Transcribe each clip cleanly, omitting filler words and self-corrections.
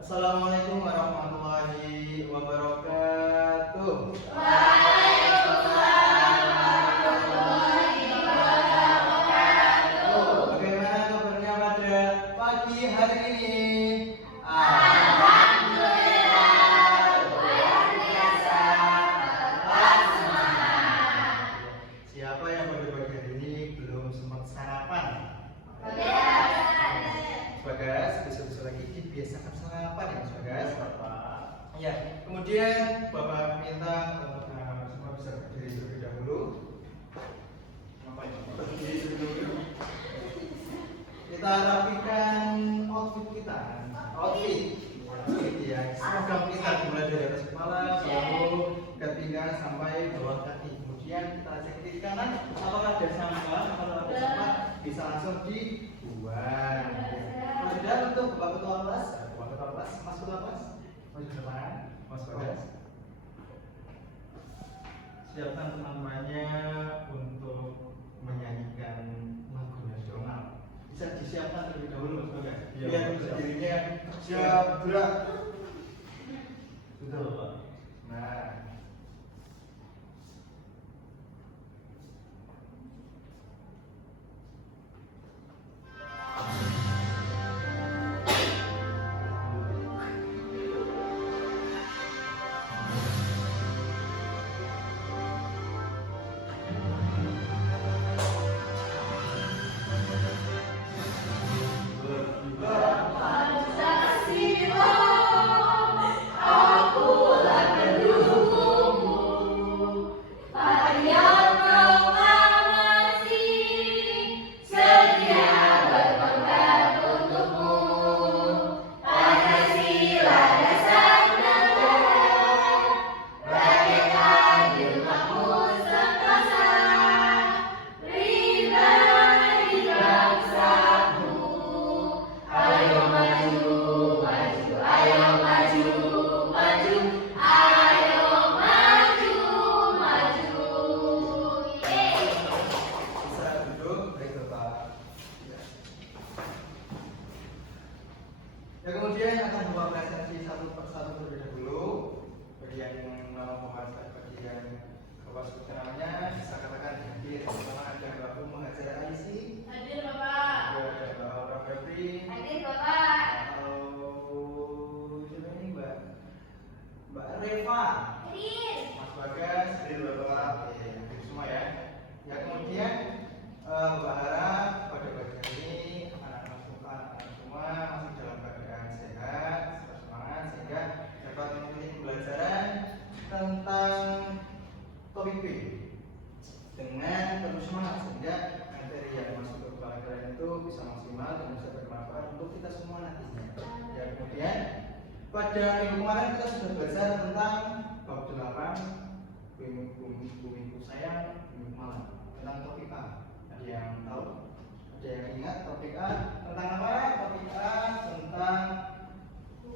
Assalamualaikum warahmatullahi wabarakatuh. Waalaikumsalam warahmatullahi wabarakatuh. Bagaimana kabarnya pada pagi hari ini? Alhamdulillah, luar biasa. Tetap semangat. Siapa yang pada pagi hari ini belum sempat sarapan? Bagas, besok-besok lagi dibiasakan sarapan ya, Bagas. Ya, kemudian Bapak minta untuk semua bisa berdiri terlebih dahulu. Berdiri terlebih dahulu. Kita rapikan outfit kita. Outfit ya. Seragam kita dimulai dari atas kepala, bahu, ke pinggang sampai bawah kaki. Kemudian kita cek kiri kanan. Apakah ada sampah? Kalau ada sampah bisa langsung dibuang. Kemudian untuk Bapak Ketua Kelas, Mas Ketua Kelas, maju ke depan, Mas Bagas. Siapkan teman-temannya untuk menyanyikan lagu nasional. Bisa disiapkan terlebih dahulu, Mas Bagas. Biar berdirinya siap gerak. Betul, Pak. Nah. Ya, kemudian akan membuat presensi satu persatu terlebih dahulu. Bagi yang mau membahas bagian kelas fungsionalnya bisa katakan hadir. Pertama ada Mbak Fu mengajar IC. Hadir, Bapak. Ada Mbak Aura Febri. Hadir, Bapak. Atau siapa ini Mbak Reva. Hadir. Mas Bagas, hadir Bapak. Oke, hadir semua ya. Ya, kemudian Mbak Hara pada bagian ini anak-anak semua masih dalam keadaan sehat, semangat sehingga dapat mengikuti pembelajaran tentang topik B dengan penuh semangat sehingga materi yang masuk ke kepala kalian itu bisa maksimal dan bisa bermanfaat untuk kita semua nantinya. Ya, kemudian pada minggu kemarin kita sudah belajar tentang bab 8 bumiku sayang, bumiku malam tentang topik A. Ada yang tahu? Ada yang ingat topik A tentang apa? Topik A tentang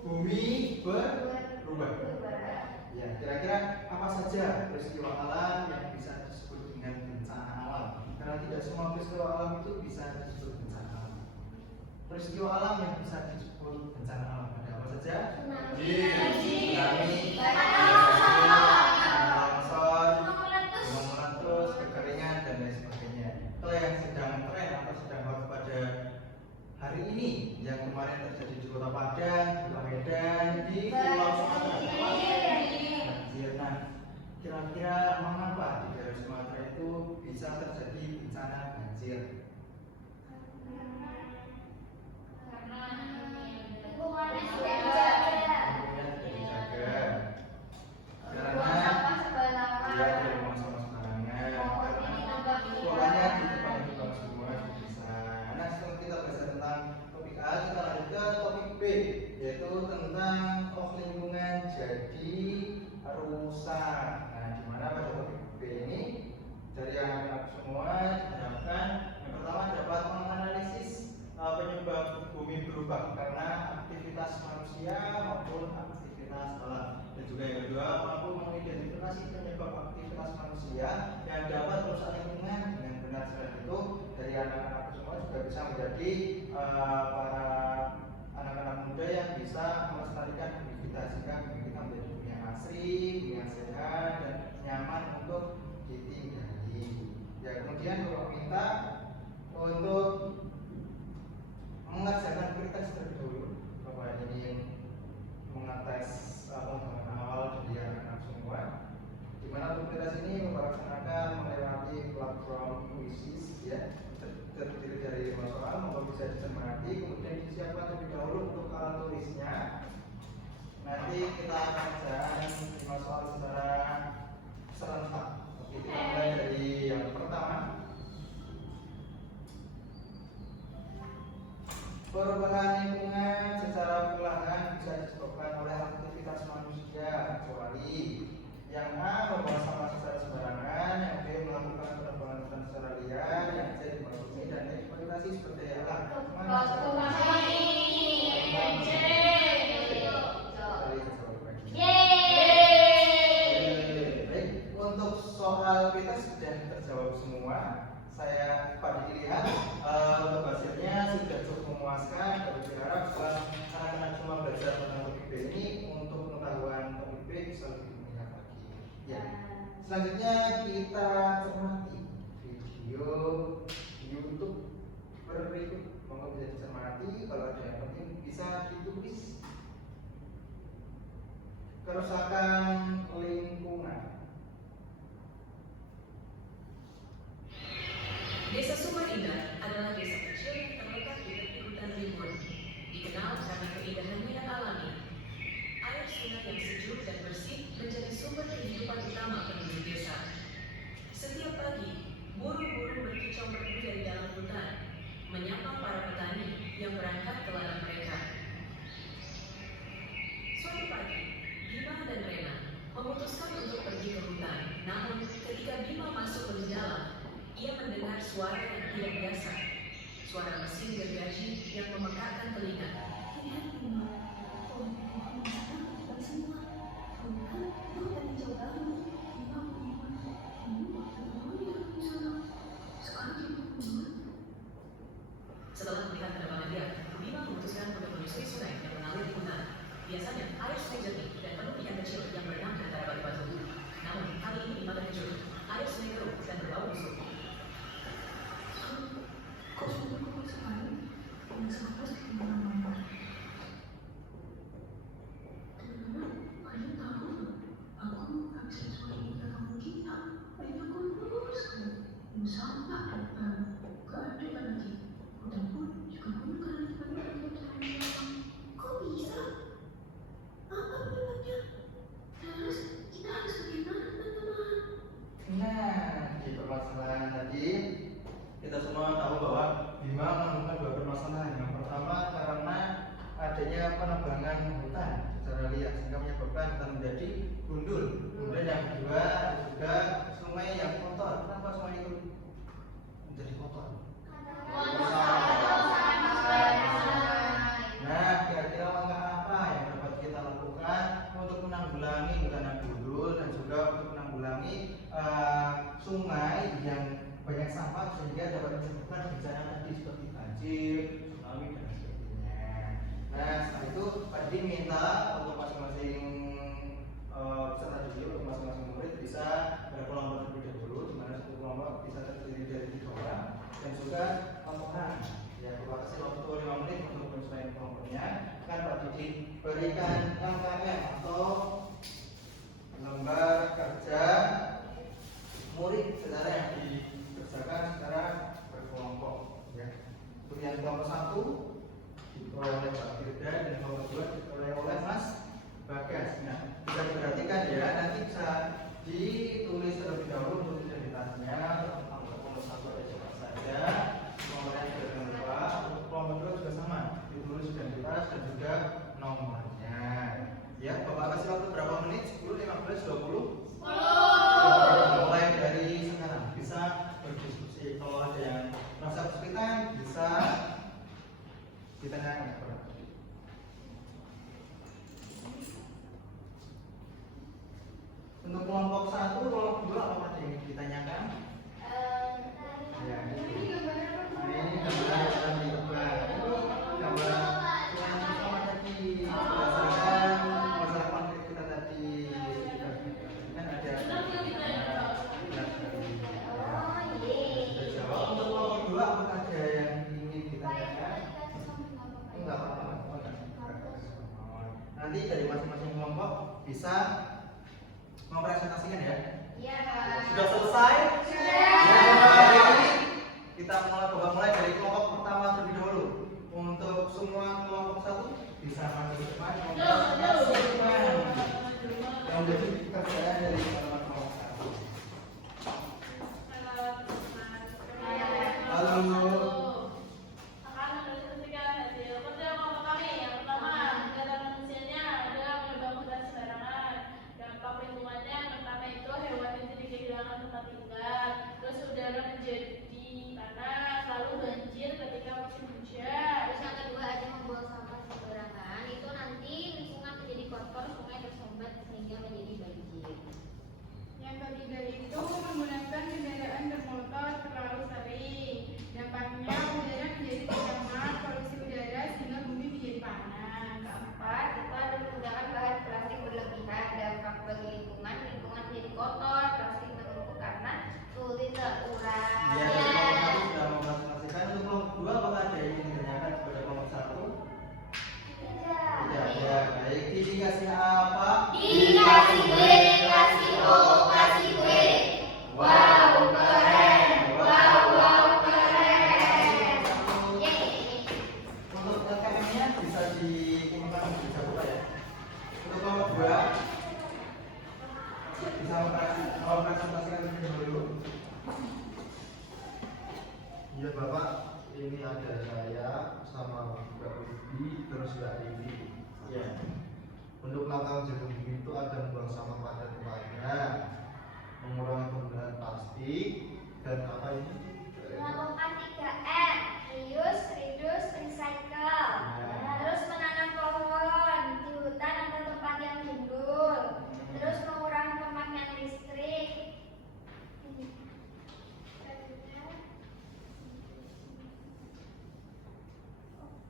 bumi berubah. Ya, kira-kira apa saja peristiwa alam yang bisa disebut dengan bencana alam? Karena tidak semua peristiwa alam itu bisa disebut bencana alam. Peristiwa alam yang bisa disebut bencana alam ada apa saja? Tsunami, longsor, gunung meletus, kekeringan dan lain sebagainya. Kalau yang sedang tren atau sedang hot pada hari ini, yang kemarin terjadi di Kota Padang, Kota Medan, di Pulau Sumatera. Banjir. Nah, kira-kira mengapa di daerah Sumatera itu bisa terjadi bencana banjir? Lingkungannya tidak dijaga. Karena dia tidak mau sama sembarangan. Polanya di depan kita semua bisa. Nah, setelah kita belajar tentang topik A, kita lanjut ke topik B, yaitu tentang lingkungan jadi rusak. Nah, di mana pada topik B ini dari anak-anak semua diharapkan yang pertama dapat menganalisis penyebab bumi berubah karena aktivitas manusia maupun aktivitas alam, dan juga yang kedua mampu mengidentifikasi penyebab aktivitas manusia yang dapat merusak lingkungan dengan benar. Selain itu dari anak-anak semua juga bisa menjadi para anak-anak muda yang bisa melestarikan bisa dicermati, kemudian disiapkan terlebih dahulu untuk alat tulisnya. Nanti kita akan jalan 5 soal secara serentak. Oke, kita mulai dari yang pertama. Perubahan lingkungan secara perlahan bisa disebabkan oleh aktivitas manusia, kecuali yang A membuang sampah secara sembarangan, yang B melakukan penebangan hutan secara liar, yang C diproduksi dan eksploitasi seperti apa? Mana Baik, untuk soal kita sudah terjawab semua. Saya Pak dilihat untuk hasilnya sudah cukup memuaskan. Kami berharap setelah anak-anak semua belajar tentang topik B ini untuk pengetahuan topik B bisa lebih banyak lagi. Ya. Selanjutnya kita cermati video YouTube berikut. Monggo bisa dicermati. Kalau ada yang penting bisa ditulis. Kerusakan lingkungan. Desa Sumber-Indah adalah desa kecil yang terletak di tepi hutan rimbun, dikenal karena keindahannya yang alami. Air sungai yang sejuk dan bersih menjadi sumber kehidupan utama penduduk desa. Setiap pagi, burung-burung berkicau merdu dari dalam hutan, menyapa para petani yang berangkat ke ladang mereka. Suatu pagi, Bima dan Rena memutuskan untuk pergi ke hutan. Namun, ketika Bima masuk lebih dalam, ia mendengar suara yang tidak biasa, suara mesin gergaji yang memekakkan telinga. Lihat Bima, pohon-pohon sekarang terbang semua. Bukan, itu tadi jauh banget. Bima, di sana. Sekarang dia berubah. Setelah melihat penerbangan dia, Bima memutuskan untuk menyusuri sungai yang mengalir di hutan. Biasanya air sungai jernih dan penuh ikan kecil yang berenang di antara batu-batu. Namun kali ini Bima terkejut. Air sungai keruh dan berbau busuk. Kok sudah kuat sekali? Yang sabar kemana-mana. Teman-teman, kalian tahu nggak? Aku habis sesuai dengan kamu kita. Akhirnya aku lulus sekali. Mau sampah dan gak ada lagi. Hutan pun juga penuh karena dipenuhi oleh orang. Kok bisa? Apa penyebabnya? Terus kita harus bagaimana, teman-teman? Nah, di permasalahan tadi kita semua tahu bahwa Bima menemukan dua permasalahan. Yang pertama karena adanya penebangan hutan secara liar sehingga menyebabkan hutan menjadi gundul. Kemudian yang kedua ada juga sungai yang kotor. Kenapa sungai itu menjadi kotor? Nah, kira-kira langkah apa yang dapat kita lakukan untuk menanggulangi hutan yang gundul dan juga untuk menanggulangi sungai yang banyak sampah sehingga dapat menyebabkan bencana tadi seperti banjir, tsunami dan sebagainya. Nah, setelah itu tadi minta untuk masing-masing peserta didik untuk masing-masing murid bisa berkelompok terlebih dahulu, di mana satu kelompok bisa terdiri dari 3 orang dan juga orang. Ya, Bapak kasih waktu 5 menit untuk menyesuaikan kelompoknya. Kan Pak Didik berikan LKM atau lembar kerja murid secara yang dikerjakan secara berkelompok. Ya. Untuk yang kelompok 1 diperoleh oleh Pak Firda dan kelompok 2 diperoleh oleh Mas Bagas. Nah, bisa diperhatikan ya, nanti bisa ditulis terlebih dahulu untuk identitasnya. Untuk kelompok 1 ada cepat saja, kelompok yang sudah jangan lupa. Untuk kelompok 2 juga sama, ditulis identitas dan juga nomornya. Ya, Bapak kasih waktu berapa menit? 10, 15, 20? 10. Mulai dari sekarang bisa berdiskusi. Kalau ada yang merasa kesulitan bisa ditanyakan kepada Pak. Untuk kelompok 1, kelompok 2 apa ada yang ditanyakan? Ya, ini gambar yang ditebak. Itu gambar yang sama tadi berdasarkan masalah konflik kita tadi. Kan ada untuk kelompok 2 apakah ada yang ingin ditanyakan? Enggak apa-apa. Nanti dari masing-masing kelompok bisa mempresentasikan ya. Iya, Pak. Sudah selesai? Sudah. Ya, kita mulai dari kelompok pertama terlebih dahulu. dikasih apa? Dikasih B, kasih O, kasih W. Wow, keren. Wow, keren. Yeay. Untuk LKM-nya bisa dikumpulkan bisa buka ya. Untuk kelompok 2 bisa mempresentasikan terlebih dahulu. Iya Bapak, ini ada saya sama Mbak Wibi terus Mbak Rini. Iya. Untuk langkah jarum bumi itu ada membuang sampah pada tempatnya, mengurangi penggunaan plastik dan apa ini? Melakukan 3M, reuse, reduce, recycle. Terus menanam pohon di hutan atau tempat yang gundul. Terus mengurangi pemakaian listrik.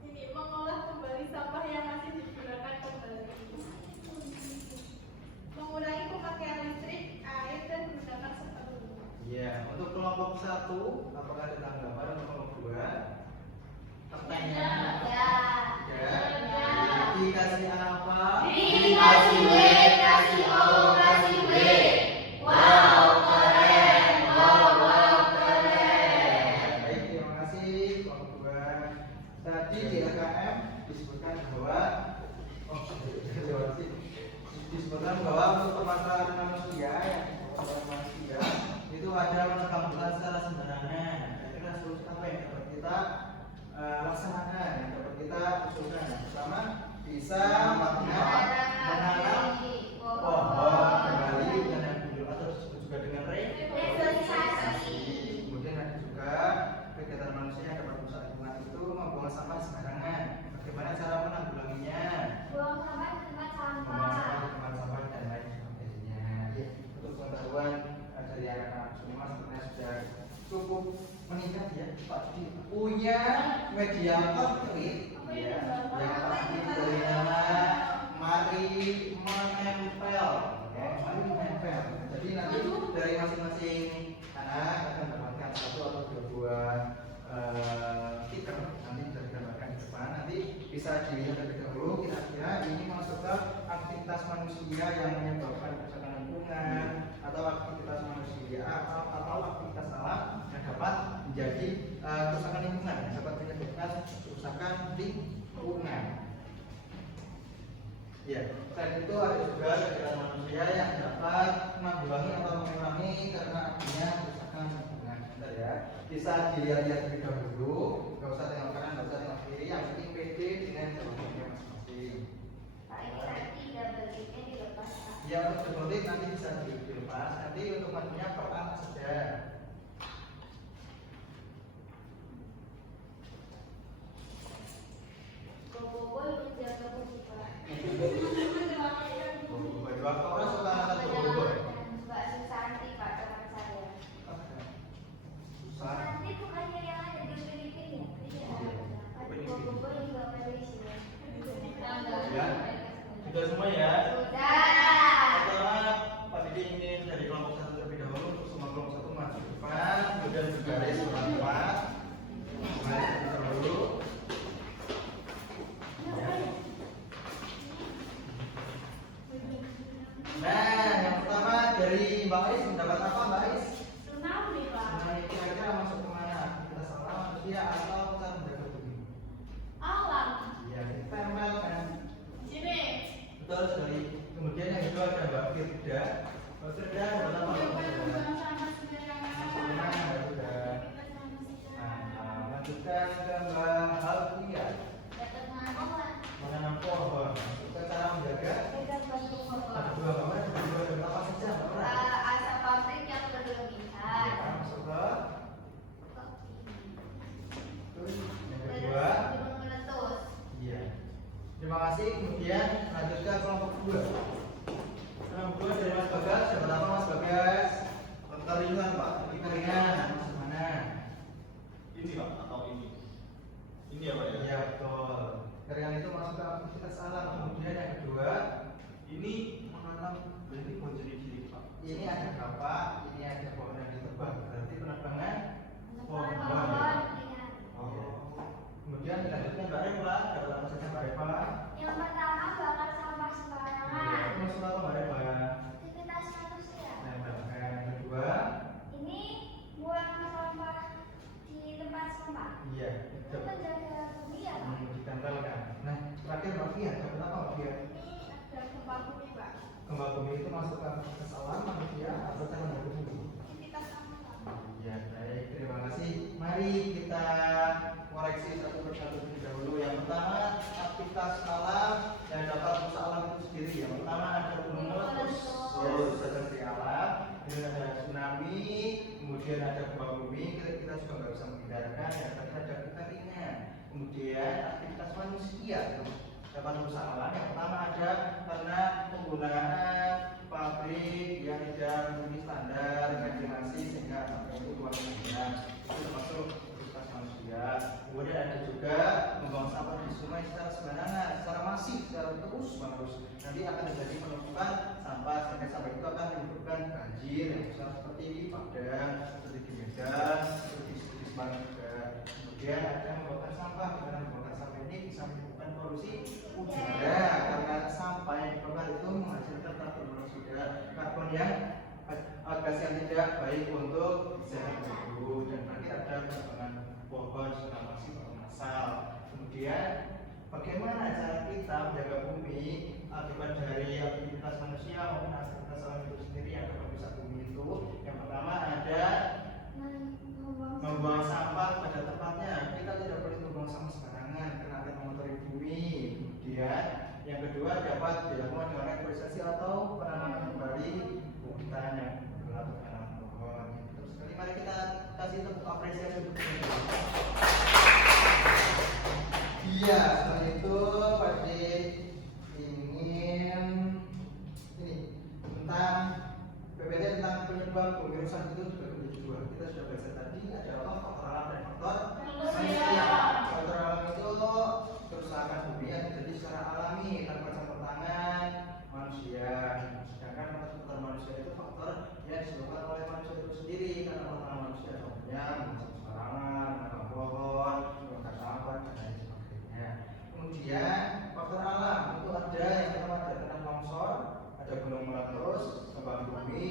Ini mengolah kembali sampah yang masih digunakan kembali. Mengurangi pemakaian listrik, air, dan gunakan sepenuhnya. Iya. Untuk kelompok 1 apakah ada tanggapan? Untuk kelompok 2 pertanyaan. Ya. Ya. Dikasih apa? Dikasih W, kasih O, kasih W. Wow, keren. Wow, keren. Baik, terima kasih kelompok 2. Tadi di LKM disebutkan bahwa disebutkan bahwa untuk permasalahan manusia itu ada penangkapan secara sembarangan. Kira-kira solusi apa yang dapat kita laksanakan, yang dapat kita usulkan? Pertama, bisa menanam pohon kembali dengan gundul atau disebut juga dengan Revitalisasi. Kemudian ada juga kegiatan manusia yang dapat merusak lingkungan itu membuang sampah sembarangan. Bagaimana cara menanggulanginya? Buang sampah di tempat Membuang sampah sampah. di tempat sampah dan lain sebagainya. Ya, untuk pengetahuan dari anak-anak semua sebenarnya sudah cukup meningkat ya. Pak Di punya media konkret ya, yang pasti beri nama Mari Menempel. Ya, Mari Menempel. Jadi nanti dari masing-masing anak akan mendapatkan 1 atau 2 buah stiker nanti bisa digambarkan di depan. Nanti bisa dilihat terlebih dahulu kira-kira ini masuk ke aktivitas manusia yang menyebabkan kerusakan lingkungan atau aktivitas manusia atau aktivitas alam yang dapat menjadi kerusakan lingkungan, yang dapat menyebabkan kerusakan lingkungan. Ya, selain itu ada juga kegiatan manusia yang dapat menanggulangi atau mengurangi karena adanya kerusakan lingkungan. Bentar ya, bisa dilihat-lihat terlebih dahulu, nggak usah tengok kanan, nggak usah tengok kiri, yang penting PD dengan jawabannya masing-masing. Pak, ini nanti double ticknya dilepas, Pak. Ya, untuk deposit nanti bisa dilepas, nanti untuk majunya per anak saja. Bobo itu jaga kunci, Pak. Baju apa orang suka anak bobo ya? Mbak Susanti, Pak, teman saya. Susah. Susanti bukannya yang ada di Filipina ya? Iya. Ada bobo juga Malaysia. Ya, sudah semua ya. Sudah. Pertama, Pak Didi ingin dari kelompok 1 terlebih dahulu untuk semua kelompok 1 maju ke depan, kemudian berbaris berempat. Baris dahulu. Nah, yang pertama dari Mbak Ais mendapat apa Mbak Ais? Tsunami, Pak. Nah, kira-kira masuk kemana? Kita salah manusia atau cara menjaga bumi? Alam. Iya, tempel kan. Sini. Betul sekali. Kemudian yang kedua ada Mbak Firda. Mbak Firda dapat apa? Membuang sampah sembarangan. Nah, sudah. Nah, lanjutkan ke Mbak Alfia. Dapat mana? Menanam pohon. Masukkan cara menjaga. Pegang bantu Ada pohon. 2 kamar, ada 2 dan apa saja Mbak Pra? Asap pabrik yang berlebihan. Ya, masuk ke terus yang kedua. Gunung meletus. Iya. Terima kasih. Kemudian lanjutkan kelompok 2. Kelompok 2 dari Mas Bagas. Dapat apa Mas Bagas? Keringan Pak. Lebih keringan. Masuk mana? Ini Pak atau ini? Ini ya Pak ya? Iya betul. Keringan itu masuk ke aktivitas alam. Kemudian yang kedua, Ini menanam berarti pohon ciri-ciri Pak. ini ada kapak, ini ada pohon yang ditebang. Berarti penebangan pohon. Pohon. Oh. Kemudian dilanjutkan Mbak Reva. Dapat apa saja Mbak Reva? Yang pertama bakar sampah Mbak Fia, dapat apa Mbak Fia? Ini ada gempa bumi, Pak. Gempa bumi itu masuk ke kesalahan manusia atau cara bumi? Aktivitas alam. Ya, baik, terima kasih. Mari kita koreksi satu persatu terlebih dahulu. Yang pertama, aktivitas alam yang dapat merusak alam itu sendiri. Yang pertama ada gunung meletus, seperti alam. Kemudian ada tsunami, kemudian ada gempa bumi. Kita juga nggak bisa menghindarkan. Yang terakhir ada kekeringan. Kemudian aktivitas manusia dapat merusak alam. Yang pertama ada karena penggunaan pabrik yang tidak memenuhi standar ventilasi sehingga asapnya itu keluar dengan itu termasuk aktivitas manusia. Kemudian ada juga membuang sampah di sungai secara sembarangan, secara masif, secara terus menerus. Nanti akan terjadi penumpukan sampah sehingga sampah itu akan menimbulkan banjir yang besar seperti di Padang, seperti di Medan, seperti di Semarang juga. Kemudian ada membuang sampah, karena membuang sampah ini bisa menimbulkan polusi udara karena sampah yang dibakar itu menghasilkan karbon yang gas yang tidak baik untuk kesehatan tubuh. Dan nanti ada penebangan pohon secara masif atau massal. Kemudian bagaimana cara kita menjaga bumi akibat dari aktivitas manusia maupun aktivitas alam itu sendiri yang dapat merusak bumi itu? Yang pertama ada membuang sampah pada tempatnya. Kita tidak boleh membuang sampah sembarangan karena akan mengotori bumi. Kemudian yang kedua dapat dilakukan dengan reforestasi atau penanaman kembali hutan yang berlaku tanam pohon. Terus sekali mari kita kasih tepuk apresiasi untuk ini. Iya, setelah itu Pak D ingin ini tentang PPT tentang penyebab bumi rusak itu juga menjadi dua. Kita sudah belajar tadi ada faktor alam dan faktor manusia. Faktor alam itu kerusakan bumi yang terjadi secara alami tanpa campur tangan manusia. Sedangkan faktor manusia itu faktor yang disebabkan oleh manusia itu sendiri karena faktor manusia contohnya membuang sembarangan, menanam pohon, membakar sampah dan lain sebagainya. Kemudian faktor alam itu ada yang pertama ada tanah longsor, ada gunung meletus, gempa bumi,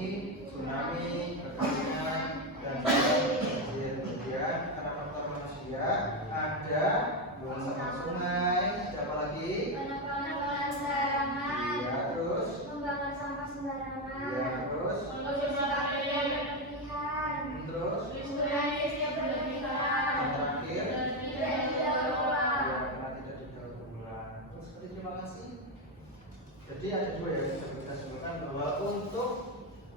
tsunami, kekeringan dan banjir. Kemudian karena faktor manusia ada buang sampah sungai, siapa lagi? Penambangan sembarangan. Ya, terus? Membuang sampah sembarangan. Ya, terus? Merusak yang berlebihan. Terus? Penggunaan listrik berlebihan. Yang terakhir? Tidak didaur ulang. Ya, karena tidak didaur ulang. Terus terima kasih. Jadi ada dua ya, kita sebutkan bahwa untuk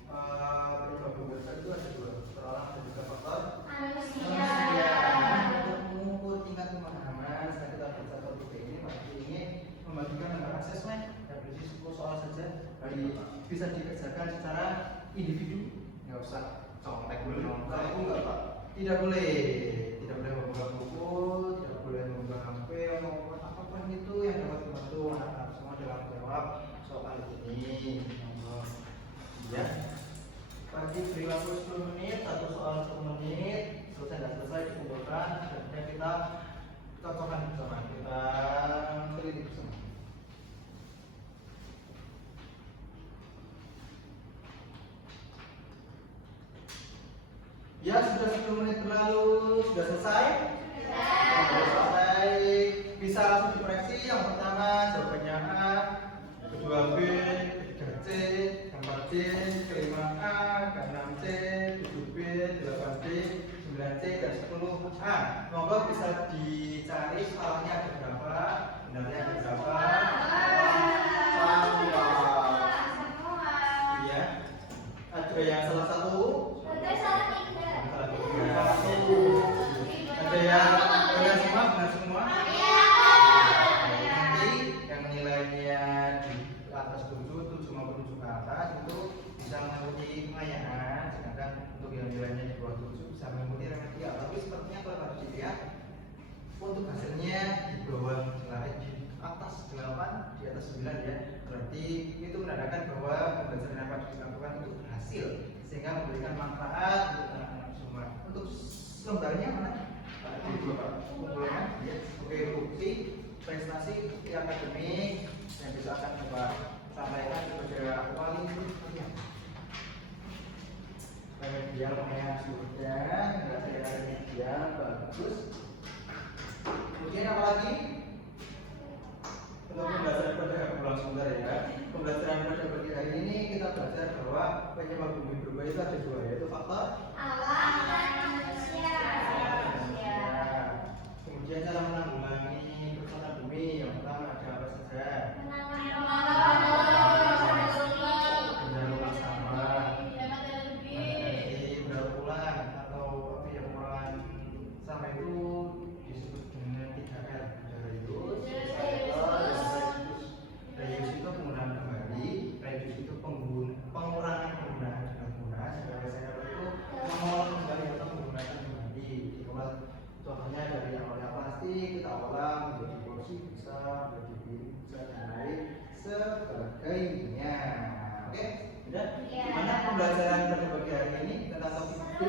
penyebab bumi rusak itu ada dua, faktor alam dan juga faktor Manusia. Untuk mengukur tingkat pemahaman, setelah kita baca topik ini, pasti ingin membagikan gambar asesmen dan berisi 10 soal saja. Bisa dikerjakan secara individu, nggak usah contek dulu. Kalau itu nggak Pak, tidak boleh membuka buku, tidak boleh membuka HP, maupun apapun itu yang dapat membantu anak-anak semua dalam menjawab soal ini. Ya. Pagi beri waktu 10 menit, satu soal 10 menit, selesai dan selesai dikumpulkan, dan kemudian kita cocokkan bersama, kita teliti bersama. Ya, sudah 10 menit berlalu, sudah selesai? Sudah selesai, bisa langsung dikoreksi. Yang pertama jawabannya A, yang kedua B, ketiga C, keempat C, kelima A, keenam C, 7B, 8B, 9C, dan 10A. Monggo bisa dicari salahnya ada berapa, benarnya ada berapa. Semua. Iya. Ada yang salah satu. Ada salah tiga. Ada yang benar semua, benar semua. Iya. Nanti yang nilainya di atas 7 maupun 7 ke atas itu bisa mengikuti pengayaan, sedangkan untuk yang nilainya di bawah 7 bisa mengikuti remedial. Tapi sepertinya kalau harus dilihat untuk hasilnya di bawah 8, di atas 8, di atas 9 ya. Berarti itu menandakan bahwa pembelajaran yang dapat dilakukan itu berhasil sehingga memberikan manfaat untuk anak-anak semua. Untuk lembarnya mana? Kumpulan, ya. Oke, bukti prestasi bukti akademik yang bisa akan coba sampaikan kepada wali murid. Remedial makanya sudah, nggak ada remedial bagus. Kemudian apa lagi? Untuk belajar ya. Pembelajaran pada pagi hari ini kita belajar bahwa penyebab bumi berubah itu ada dua, yaitu faktor Alam dan manusia. kemudian cara menanggulangi kerusakan bumi yang pertama ada apa saja? Menanam pohon, Mendaur sampah, mendaur ulang atau pengurangan sampah itu disebut dengan 3R. Reuse itu penggunaan kembali, reduce itu pengurangan penggunaan penggunaan, sedangkan recycle itu mengolah kembali atau menggunakan kembali. Diolah contohnya dari yang oleh plastik kita olah menjadi porsi bisa, menjadi piring bisa dan lain sebagainya. Oke, sudah? Iya. Gimana pembelajaran pada pagi hari ini tentang topik itu?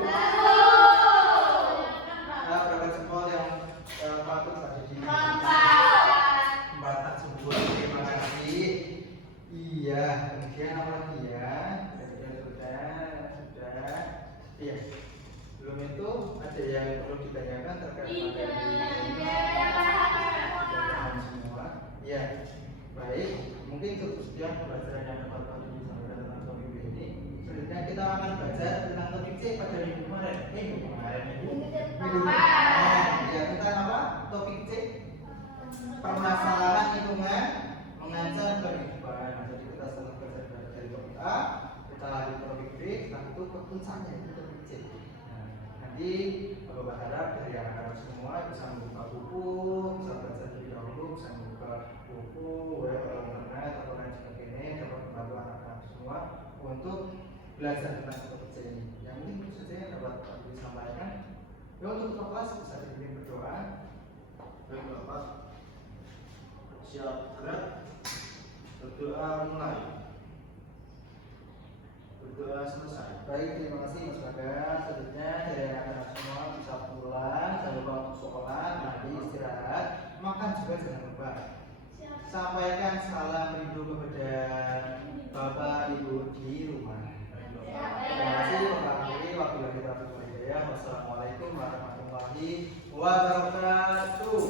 Berapa jempol yang patut ada di Batak sebuah, terima kasih. Iya, kemudian apa lagi ya? Sudah. Iya. Belum itu ada yang perlu ditanyakan terkait materi semua. Iya. Baik, mungkin cukup sekian pembelajaran yang dapat kami sampaikan tentang topik B ini. Selanjutnya kita akan belajar tentang topik C pada minggu kemarin. Ya, tentang apa? Topik C. Permasalahan lingkungan mengancam kehidupan. Nah, jadi kita setelah belajar dari topik A, kita lanjut ke topik B, setelah itu ke puncaknya itu topik C. Nah, nanti Bapak harap dari anak-anak semua bisa membuka buku, bisa baca terlebih dahulu, bisa membuka buku, web atau internet atau lain sebagainya, dapat membantu anak-anak semua untuk belajar tentang topik C ini. Yang mungkin itu saja yang dapat kami sampaikan. Ya, untuk kelas bisa dipimpin berdoa. Baik Bapak, siap gerak. Berdoa mulai. Berdoa selesai. Baik, terima kasih Mas Bagas. Selanjutnya dari anak-anak semua bisa pulang, jangan lupa untuk sekolah, mandi, istirahat, makan juga jangan lupa. Sampaikan salam rindu kepada Bapak Ibu di rumah. Terima kasih Bapak Amri, wabillahi taufiq wal hidayah. Wassalamualaikum warahmatullahi wabarakatuh.